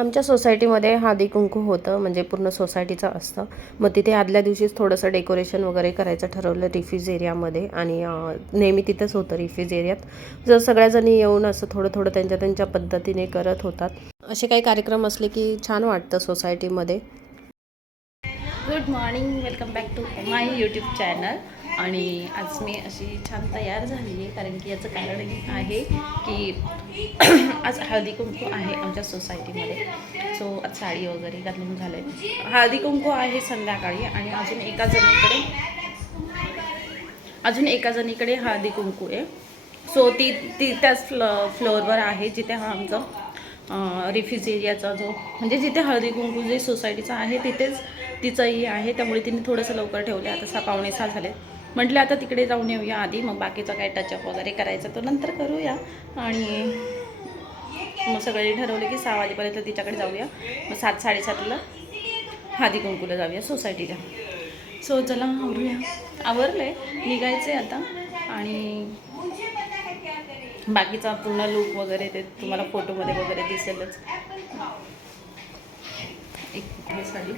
आमच्या सोसायटीमध्ये हळदी कुंकू होतं, म्हणजे पूर्ण सोसायटीचं असतं. मग तिथे आदल्या दिवशीच थोडंसं डेकोरेशन वगैरे करायचं ठरवलं रिफ्यूज एरियामध्ये. आणि नेहमी तिथंच होतं रिफ्यूज एरियात. जर सगळ्याजणी येऊन असं थोडं थोडं त्यांच्या त्यांच्या पद्धतीने करत होतात. असे काही कार्यक्रम असले की छान वाटतं सोसायटीमध्ये. Good morning, welcome back to my YouTube channel. आणि आज मी अशी छान तयार झाली आहे, कारण की याचं कारण आहे की आज हळदी कुंकू आहे आमच्या सोसायटीमध्ये. सो आज साडी वगैरे घालून झालं आहे. हळदी कुंकू आहे संध्याकाळी, आणि अजून एका जणीकडे हळदी कुंकू आहे. सो ती त्याच फ्लोअरवर आहे जिथे हा आमचा रिफ्यूज एरियाचा जो म्हणजे जिथे हळदी कुंकू जे सोसायटीचा आहे तिथेच तिचंही आहे. त्यामुळे तिने थोडंसं लवकर ठेवलं. आता 6:45 झाले. म्हटलं आता तिकडे जाऊन येऊया आधी, मग बाकीचं काय टचअप वगैरे करायचं तो नंतर करूया. आणि मग सगळे ठरवले की 6 वाजेपर्यंत तिच्याकडे जाऊया. मग 7-7:30ला हळदी कुंकूला जाऊया सोसायटीला. सो चला आवरूया. आवरलं आहे, निघायचं आहे आता. आणि बाकीचा पूर्ण लूक वगैरे ते तुम्हाला फोटोमध्ये वगैरे दिसेलच. एक साडी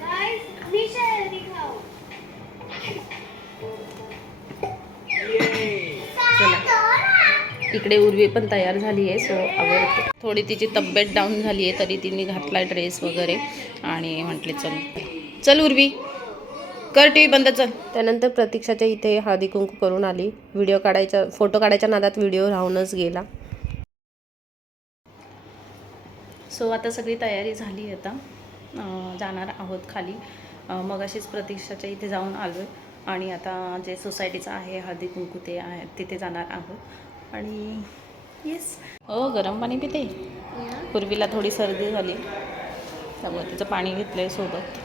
इकडे उर्वी पण तयार झाली आहे. सो आवडते. थोडी तिची तब्येत डाऊन झाली आहे, तरी तिने घातला ड्रेस वगैरे. आणि म्हटले चल उर्वी कर टी व्ही बंद, चल. त्यानंतर प्रतीक्षाच्या इथे हळदी कुंकू करून आली. फोटो काढायच्या नादात व्हिडिओ राहूनच गेला. सो आता सगळी तयारी झाली. आता जाणार आहोत खाली. मग अशीच प्रतीक्षाच्या इथे जाऊन आलो आहे. आणि आता जे सोसायटीचं आहे हळदी कुंकू ते आहे तिथे जाणार आहोत. आणि येस, गरम पाणी पिते. पूर्वीला थोडी सर्दी झाली, त्यामुळे तिचं पाणी घेतलं आहे सोबत.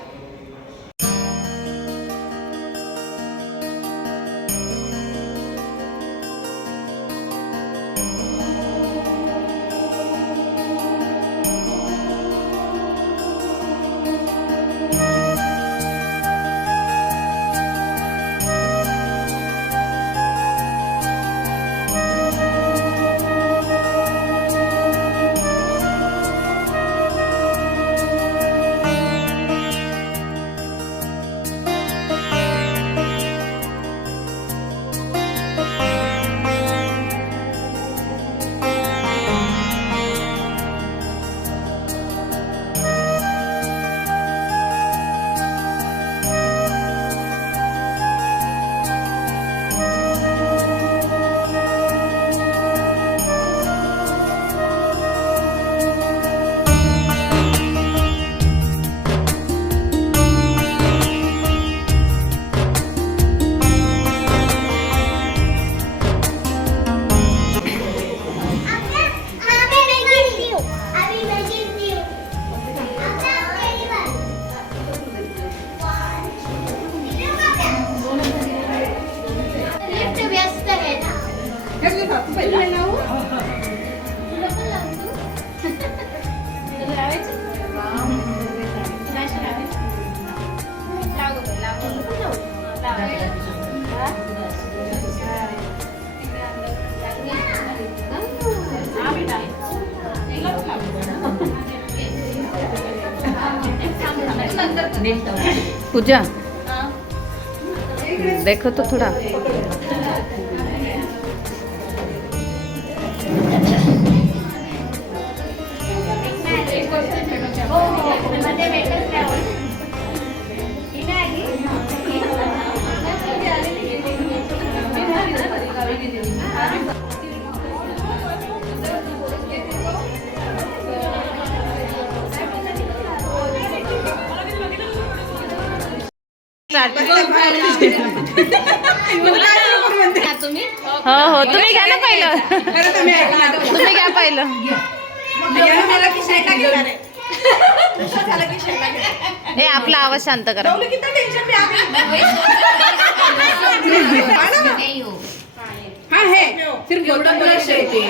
पूजा देखो तो थोड़ा. हो तुम्ही घ्या ना पहिलं. तुम्ही घ्या पहिलं. हे आपला आवाज शांत करा. हाँ है सिर्फ ब्लश है ते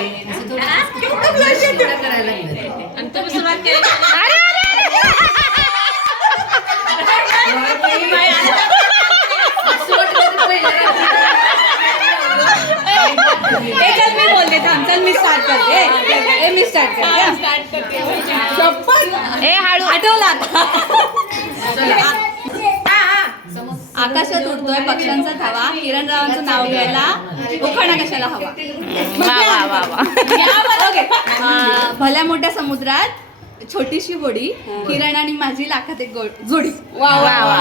केवढं ब्लश आहे करायला आणि तुम्ही सुरुवात केली. अरे एकच मी बोलते थांब चल मी स्टार्ट करते मी स्टार्ट करते शपथ ए हळू आठवला आकाशात उडतोय पक्ष्यांचा धावा किरण रावांचं नाव घ्यायला उखाणा कशाला हवा वा वा वा वा ओके भल्या मोठ्या समुद्रात छोटीशी होडी किरण आणि माझी लाखात एक जोडी वा वा वा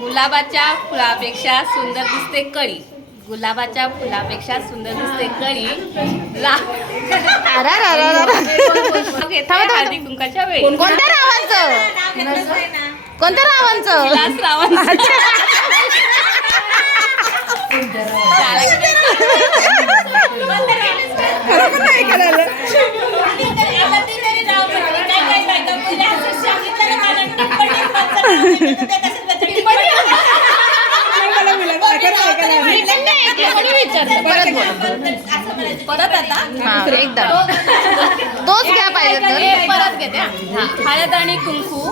गुलाबाच्या फुलापेक्षा सुंदर दिसते कळी गुलाबाच्या फुलापेक्षा सुंदर दिसते कळी हळदी कुंकाच्या वेळी कोणत्या रावांचं कोणत्या रावांचं विलास रावांचं. परत आता हा एकदम तोच घ्या पाहिजे तर परत घेते हा. हळद आणि कुंकू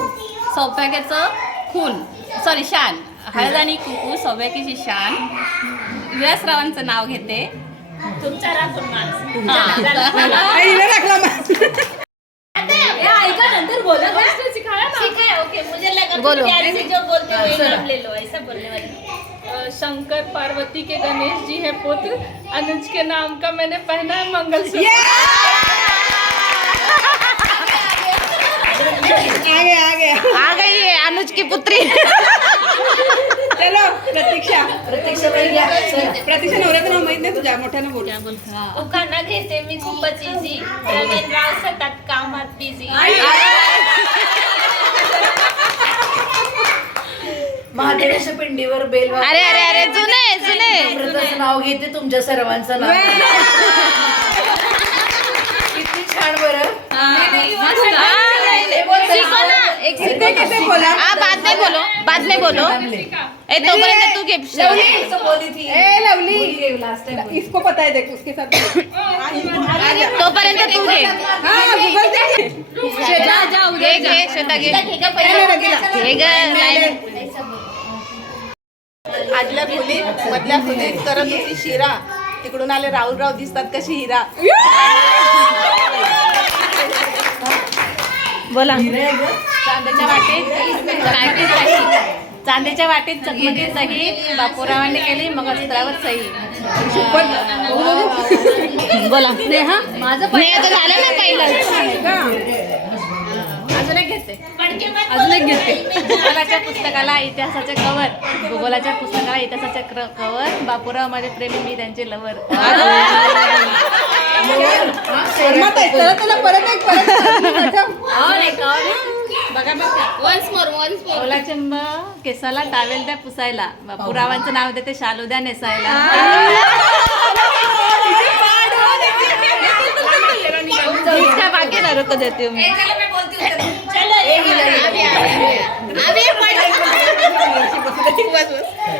सौभाग्याचं खून सॉरी शान हळद आणि कुंकू सौभाग्याची शान विलासरावांचं नाव घेते तुमचा राखून नंतर बोला ओके मुझे लगा बोलो. प्यार से जो बोलते हो एक नाम ले लो ऐसा बोलने वाले शंकर पार्वती के गणेश जी है पुत्र अनुज के नाम का मैंने पहना है मंगलसूत्र आ गई है अनुज की पुत्री चलो प्रतीक्षा नवऱ्याचं नाव माहित नाही तुझ्या मोठ्यानं बोल उखाणा घेते मी खूपच इझी प्रवीण राव सतत कामात बिझी महादेवाच्या पिंडीवर बेल वाजते. अरे अरे अरे जुने जुने अमृताचं नाव घेते तुमच्या सर्वांचं नाव किती छान बरं सीखो ना एक बोला बाद में बोलो ए तोपर्यंत तू घे बोली थी लवली इसको पता है देख उसके साथ तोपर्यंत तू घे घे घे श्वेता घे घे ग नाही. आदल्या खोलीत मधल्या खोलीत करत होती शिरा तिकडून आले राहुलराव दिसतात कशी हिरा बोला चांदीच्या वाटेत चांदीच्या वाटेत चकमकीत सही बापूरावांनी केली मग अस्त्रावर सही बोला नेहा माझं आता झालं ना पहिलं अजून एक घेते भूगोलाच्या पुस्तकाला इतिहासाचे कवर भूगोलाच्या पुस्तकाला इतिहासाचे कवर बापूराव माझे प्रेमी मी त्यांचे लवर ओलाचंब केसाला टावेल द्या पुसायला बापूरावांचं नाव देते शालू द्या नेसायला इसका बाकी ना रुको देती हूँ मैं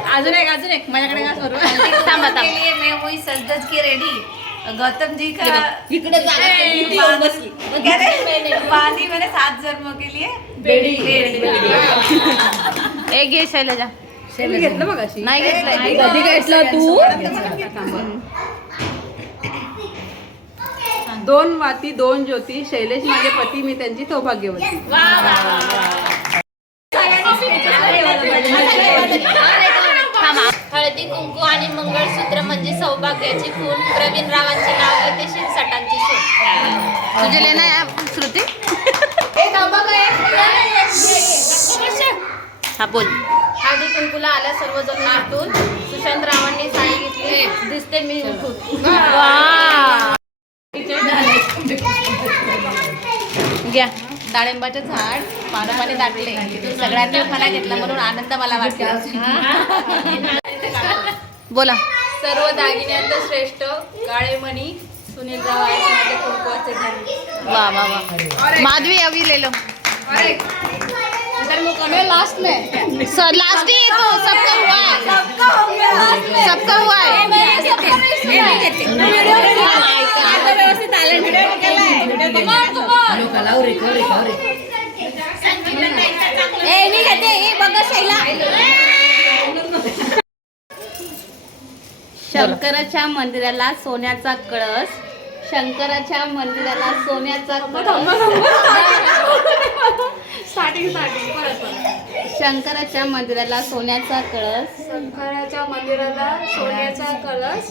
अजून एक माझ्याकडे का करू थांबा थांबा मैं वही सजदज की रेडी गौतम जी का इकडे पानी मैंने 7 जन्मों के लिए एक घे शैलजा घेतलं बघ अशी नाही घेतलंय कधी घेतलं तू 2 वाती 2 ज्योती शैलेश माझे पती मी त्यांची सौभाग्यवती हळदी कुंकू आणि मंगळसूत्र म्हणजे सौभाग्याची खून प्रवीण रावांचे नाव घेते शिरसाटांची शोध तुझे लेना है श्रुती हा बोल हळदी कुंकूला आल्या सर्वजण नाटून सुशांत रावांनी साडी घेतली दिसते मी उठून घ्या डाळिंबाचे झाड पानोपाने दाटले सगळ्यांनी उखाणा घेतला म्हणून आनंद मला वाटला बोला सर्व दागिन्यात श्रेष्ठ काळे मणी सुनील राव आहेत माझे कुंकवाचे धनी वाह वाह वाह माधवी अभी ले लो इधर मुकम्मल लास्ट में सर लास्ट ही तो सबका हुआ है सबका हुआ है व्यवस्थित बघा शैला शंकराच्या मंदिराला सोन्याचा कळस. शंकराच्या मंदिराला सोन्याचा कळस. शंकराच्या मंदिराला सोन्याचा कळस. शंकराच्या मंदिराला सोन्याचा कलश.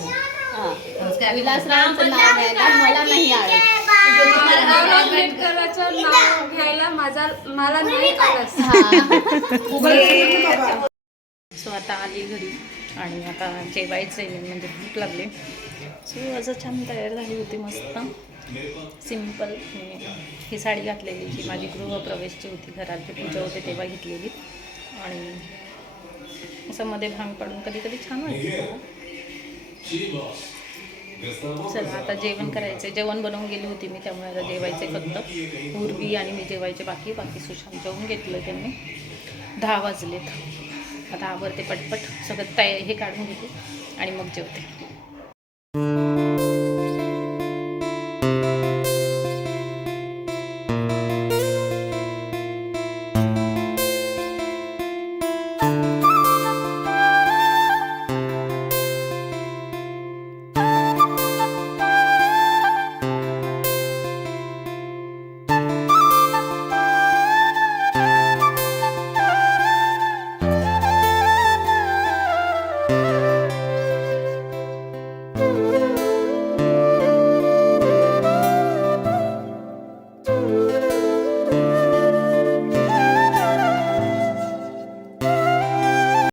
विलासरावांचं नाव घ्यायला मला नाही आवडत. आंबेडकरांचं नाव घ्यायला मला नाही कलश. सो आता आली घरी आणि आता जेवायचं आहे म्हणजे भूक लागली. सो असं छान तयार झाली होती मस्त सिम्पल. ही साडी घातलेली जी माझी गृहप्रवेशची होती, घराची पूजा होते तेव्हा घेतलेली. आणि असं मध्ये भांग पाडून कधी कधी छान वाटतं. चला आता जेवण करायचं. जेवण बनवून गेली होती मी, त्यामुळे आता जेवायचे फक्त पूर्वी आणि मी जेवायचे. बाकी सुशांत जेवून घेतलं त्यांनी. 10 वाजलेत. आता आवरते पटपट सगळं हे काढून घेते आणि मग जेवते.